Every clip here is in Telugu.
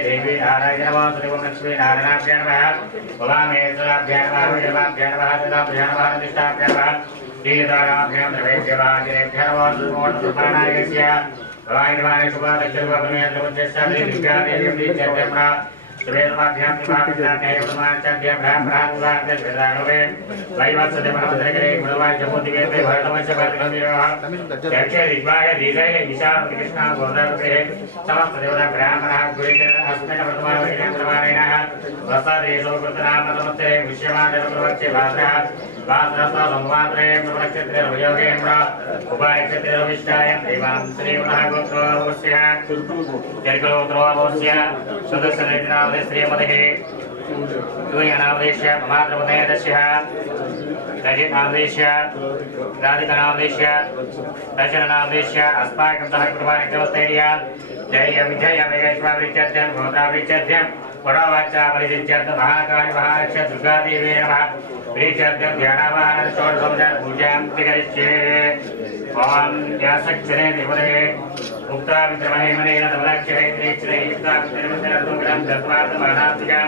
देवी आराधना लक्ष्मी नारायणाभ्यां नमः भवामेश्वराभ्यां नमः देवाभ्यां नमः सदाभ्यां नमः प्रतिष्ठाभ्यां नमः श्रीताराभ्यां नमः सुमोर्णसुपानायस्य भवाय शुभालक्ष्मी सुवेदमाभ्यां विभागज्ञानेय प्रमाणचाभ्यां ब्राह्मणानुवादवेदानवे वैवत्सते मनोदरकरे गुणवाय जपोतिवेते भरतवंश भरतकविरः यक्षे ऋग्वाय दीर्घय विशाल कृष्णा गोदावते समस्त देवता ब्राह्मणः गुरुते अस्मिन् वर्तमानवेन प्रमाणेन वसदेशो कृतनाम नमस्ते विश्वमानव प्रवच्चे भाषः वासरस्ता संवात्रे प्रवक्षत्रे रवयोगेन्द्र उपायक्षत्रे रविष्टाय देवां श्रीमनः गोत्रोऽवस्य जर्गोत्रोऽवस्य सदस्यनेतना श्रीमते नामदेश्य मातृपदयदस्य रजिनामदेश्य राधिकनामदेश्य दर्शननामदेश्य अस्माकं सह कृपानित्यवस्थैर्य जय विजय वेगैश्वरित्यर्थं गोत्रावृत्यर्थं परोवाचा परिचित्यर्थ महाकाली महारक्ष दुर्गादेवी नमः प्रीत्यर्थं ध्यानावाहन षोडशोपचार पूजां स्वीकरिष्ये ओम व्यासक्षरे देवदे उक्ता विद्रमहेमनेन धवलाक्षरेत्रेक्षरे युक्ता विद्रमहेन दत्वार्थमानात्मिका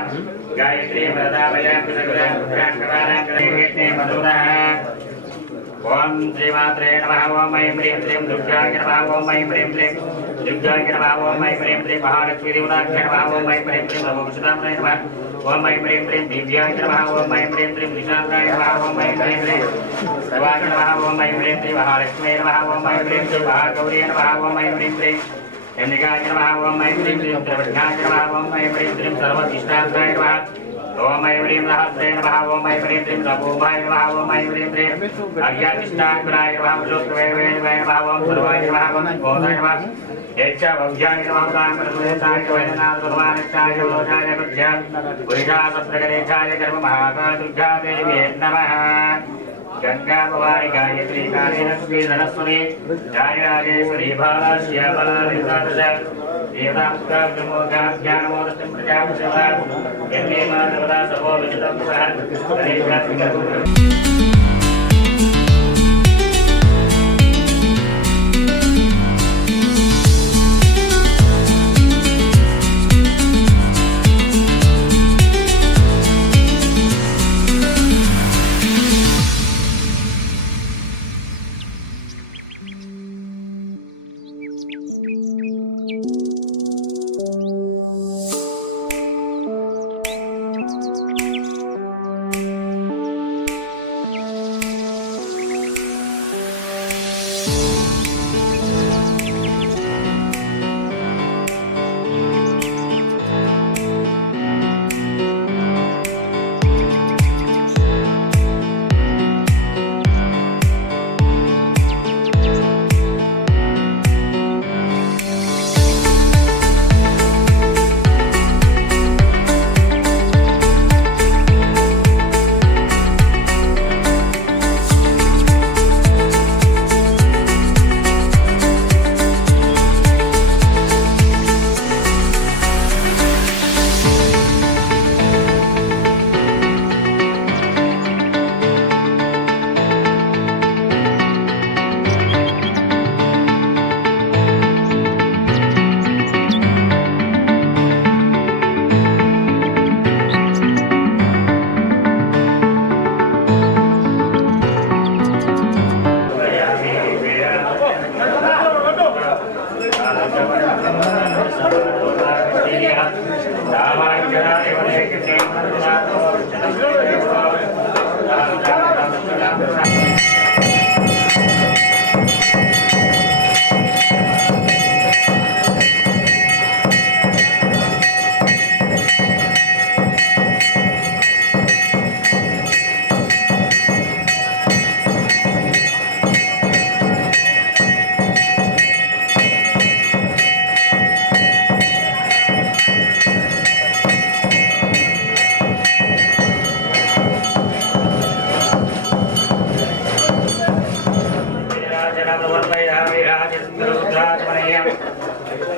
गायत्री वरदाभयां कृतगुणां रुद्रां कवानां करेत्ने मधुरः ओम श्रीमात्रे नमः ओम ऐं ह्रीं श्रीं दुर्गाय नमः ओम ऐं ह्रीं श्रीं दुर्गाय नमः ओम ऐं ह्रीं श्रीं महालक्ष्मी देवताभ्य नमः ओम ऐं ह्रीं श्रीं नमोऽस्तुताय नमः ओम ऐं ह्रीं श्रीं दिव्याय नमः ओम ऐं ह्रीं श्रीं निशान्ताय नमः ओम ऐं ह्रीं श्रीं शिवाय नमः ओम ऐं ह्रीं श्रीं महालक्ष्मी नमः ओम ऐं ह्रीं श्रीं महागौरी नमः ओम ऐं ह्रीं श्रीं चंडिकाय नमः ओम ऐं ह्रीं श्रीं त्रिवध्याय नमः ओम ऐं ह्रीं श्रीं सर्वधिष्ठात्राय नमः ओम ऐं ह्रीं सहस्रे नमः ओम ऐं ह्रीं श्रीं नभोमाय नमः ओम ऐं ह्रीं श्रीं अर्घ्याधिष्ठात्राय नमः पुरुषोत्तमे नमः ओम सर्वाय नमः ओम गोदाय नमः यच्च भव्याय नमः कामप्रदेशाय वैद्यनाथ भगवानक्षाय लोचाय बुद्ध्या पुरुषासत्रगणेशाय कर्म महाकाल दुर्गा देवी नमः गंगा भवानी गायत्री काली लक्ष्मी सरस्वती जय राजेश्वरी बाला श्यामला ललिता देवतामुक्ताभ्यामोदस्तं प्रजापतिः यन्मे मातृपदा सर्वो विचितं सह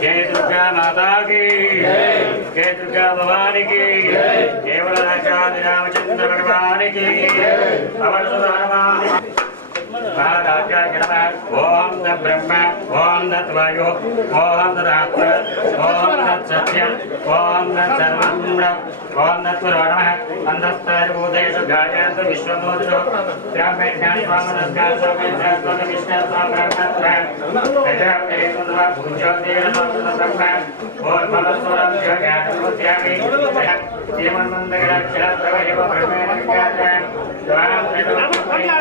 जय दुर्गा माता की जय दुर्गा भवानी की केवल रामचंद्र भगवान की पवन ओम द ब्रह्मा ओम दत्वायु ओम दत्तात्मा ओम दत्सत्यम ओम दत्सर्वं ओम दत्पुराणः अंधस्तरूदेषु गायन्तु विश्वमोदिषु ब्रह्मेज्ञान स्वामनस्कार स्वामेन्द्र विष्णु स्वाब्रह्मत्वं प्रजापतिरेतुन्द्वा भुज्योतिरेण ब्रह्म ओम फलस्वरं ज्ञातमुद्यामि जीवन्मन्दगरक्षरप्रवहिव ब्रह्मेण विज्ञातं द्वारं त्रिलोकमयं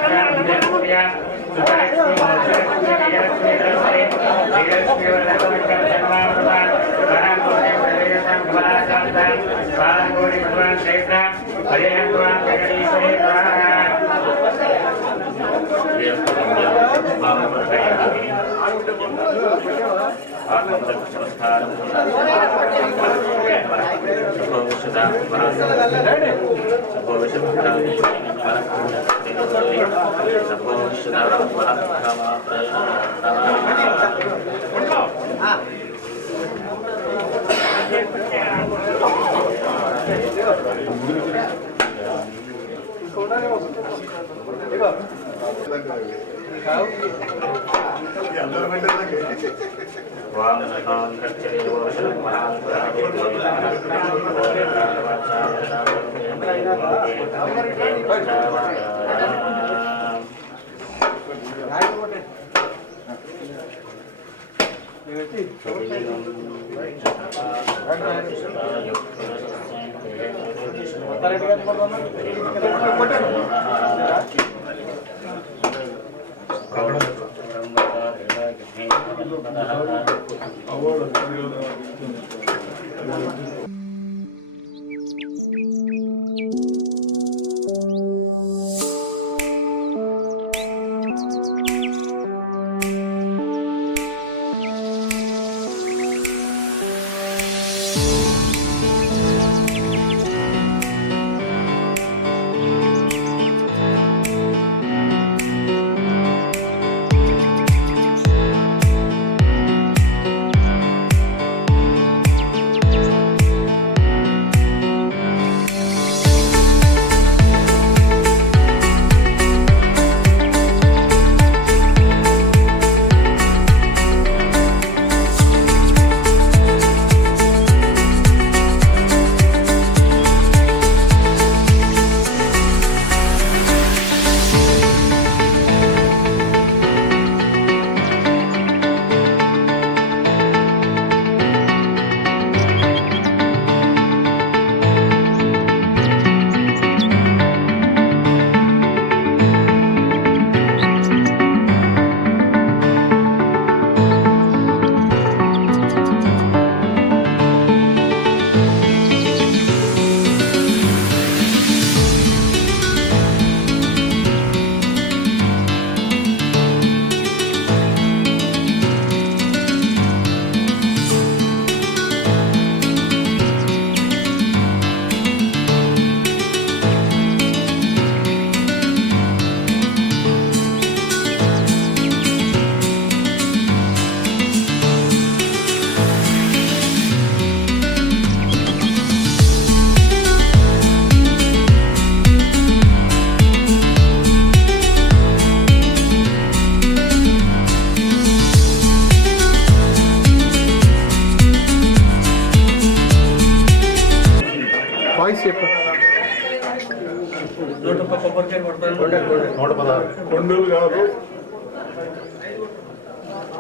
కొండలు గారు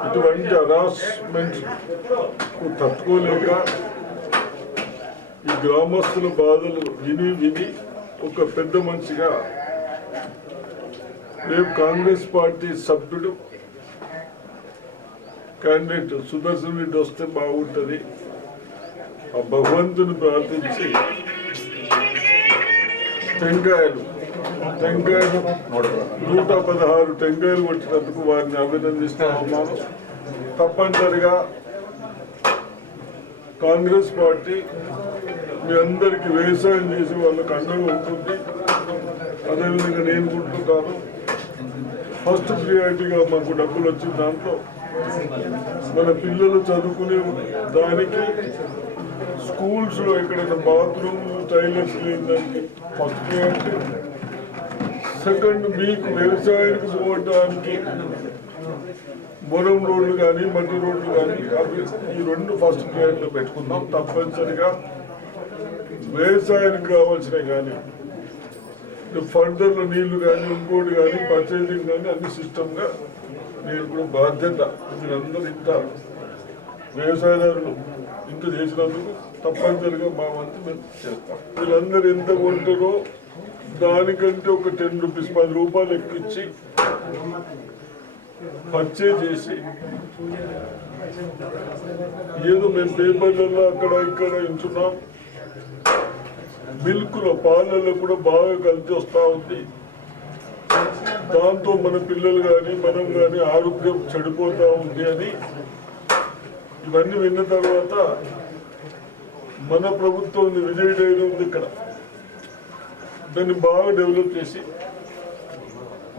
ఇటువంటి హరాస్మెంట్ తట్టుకోలేక ఈ గ్రామస్తుల బాధలు విని విని ఒక పెద్ద మనిషిగా రేపు కాంగ్రెస్ పార్టీ సభ్యుడు క్యాండిడేట్ సుదర్శన్ రెడ్డి వస్తే బాగుంటుంది ఆ భగవంతుని ప్రార్థించి టెంకాయలు 116 టెంకాయలు కొట్టినందుకు వారిని అభినందిస్తా ఉన్నాను. తప్పనిసరిగా కాంగ్రెస్ పార్టీ మీ అందరికీ వ్యవసాయం చేసి వాళ్ళకి అండగా ఉంటుంది. అదేవిధంగా నేను కుంటున్నాను ఫస్ట్ ప్రియారిటీగా మాకు డబ్బులు వచ్చిన దాంట్లో మన పిల్లలు చదువుకునే దానికి స్కూల్స్ లో ఎక్కడైనా బాత్రూమ్ టైలెట్స్ లేదంటే ఫస్ట్ ప్రయారిటీ. సెకండ్, మీకు వ్యవసాయానికి పోవడానికి మొరం రోడ్లు కానీ మట్టి రోడ్లు కానీ అవి ఈ రెండు ఫస్ట్ ప్రయారిటీలో పెట్టుకుందాం. తప్పనిసరిగా వ్యవసాయానికి కావాల్సినవి కానీ ఫర్దర్లో నీళ్లు కానీ ఇంకోటి కానీ పర్చేసింగ్ కానీ అన్ని సిస్టమ్గా నేను కూడా బాధ్యత. మీరందరూ ఇంత వ్యవసాయదారులు ఇంత చేసినందుకు తప్పనిసరిగా మా వంతు మేము చేస్తాం. వీళ్ళందరూ ఎంత కొంటారో దానికంటే ఒక 10 రూపీస్ 10 రూపాయలు ఎక్కించి పర్చేజ్ చేసి ఏదో మేము పేపర్లలో అక్కడ ఇక్కడ ఇంచున్నాం. మిల్క్లో పాలల్లో కూడా బాగా కలిసి వస్తూ ఉంది. దాంతో మన పిల్లలు కానీ మనం కానీ ఆరోగ్యం చెడిపోతూ ఉంది అని ఇవన్నీ విన్న తర్వాత మన ప్రభుత్వం విజయ్ డైరీ ఉంది ఇక్కడ, దాన్ని బాగా డెవలప్ చేసి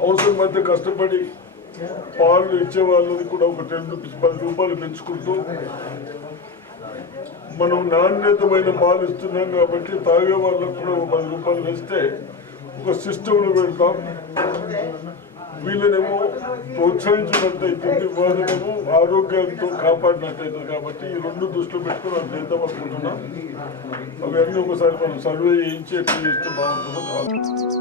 అవసరం మధ్య కష్టపడి పాలు ఇచ్చే వాళ్ళది కూడా ఒక 10 రూపీస్ 10 రూపాయలు పెంచుకుంటూ మనం నాణ్యతమైన పాలు ఇస్తున్నాం కాబట్టి తాగే వాళ్ళకు కూడా ఒక 10 రూపాయలు వేస్తే ఒక సిస్టంలో పెడతాం. వీళ్ళనేమో ప్రోత్సహించినట్టు అవుతుంది, వాళ్ళనేమో ఆరోగ్యంతో కాపాడినట్టు అవుతుంది. కాబట్టి ఈ రెండు దృష్టిలో పెట్టుకుని అది చేద్దాం అనుకుంటున్నాం. అవన్నీ ఒకసారి మనం సర్వే చేయించి ఎట్లా చేస్తే బాగుంటుందో.